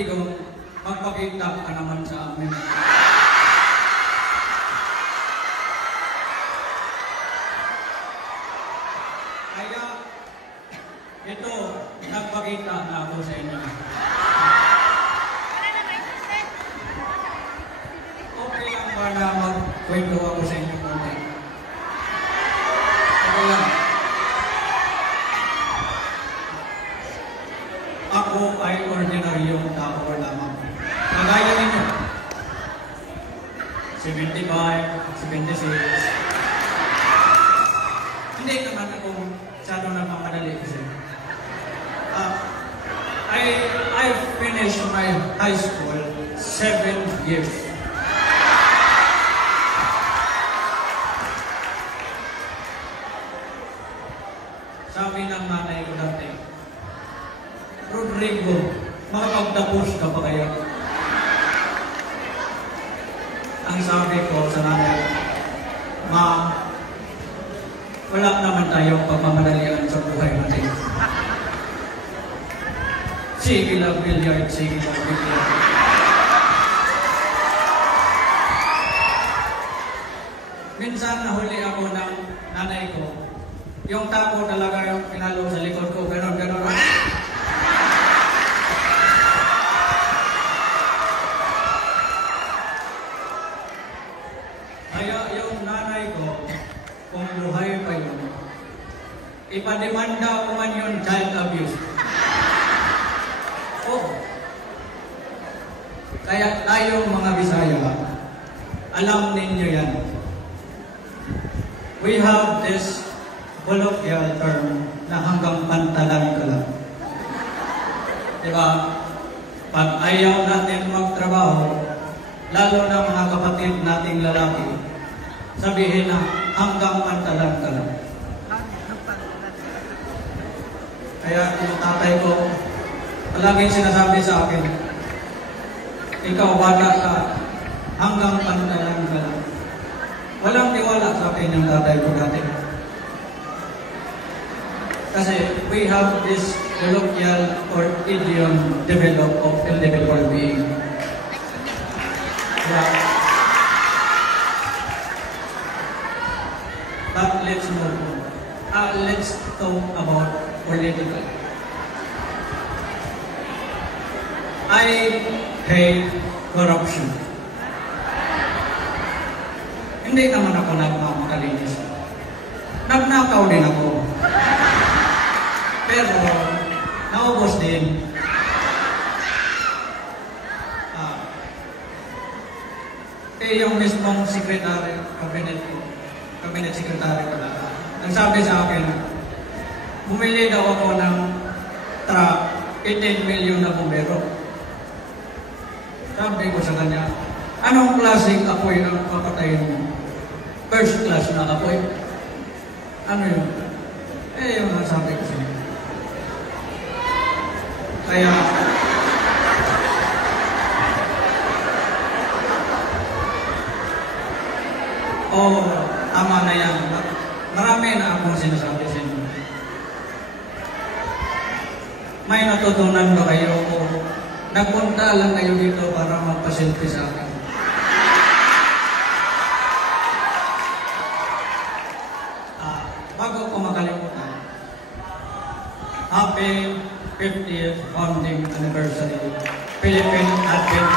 Digong, magpakita ka naman sa amin. Kaya, ito, nagpakita na ako sa inyo. Okay lang ba na magkwento ako sa inyo konti? Okay lang. Ako ay ordinaryong tao lamang. Kagaya ninyo. 75, 76. Hindi naman ako masyado nagmamadali kasi. I finished my high school 7 years. Sabi ng nanay ko dati, Rodrigo, makapagtapos ka pa kaya? Ang sabi ko sa nanay, Ma, wala naman tayong pagmamadalian sa buhay natin. Sige lang billiard, sige lang billiard. Minsan nahuli ako ng nanay ko. Yung tapo talaga yung pinalo sa likod ko, gano'n. Kaya yung nanay ko, kung buhay pa yun, ipademanda ko man yun child abuse. Oh. Kaya tayong mga Bisaya, alam ninyo yan. We have this colloquial term na hanggang pantalan ka lang. Diba? Pag ayaw natin magtrabaho, lalo na mga kapatid nating lalaki, sabihin na hanggang pantalan ka lang. Kaya yung tatay ko, palaging sinasabi sa akin, ikaw bata ka, hanggang pantalan ka lang. Walang tiwala sa akin yung tatay ko dati. Kasi we have this colloquial or idiom develop of individual being. Yeah. But let's move on. Let's talk about political. I hate corruption. Hindi naman ako nagmamakalinis. Nagnakaw din ako. Pero, naubos din. Yung mismong secretary, cabinet secretary ko na, nagsabi sa akin, bumili daw ako ng truck, 18 million na bumbero. Sabi ko sa kanya, anong klaseng apoy ang papatayin mo? First class na apoy? Ano yun? Yung nasabi ko sa kanya. Kaya, tama na yan. Marami na akong sinasabi sa inyo. May natutunan ba kayo o nagpunta lang kayo dito para magpasilpi sa akin? Bago ko makalimutan, Happy 50th founding anniversary, Philippine Adventist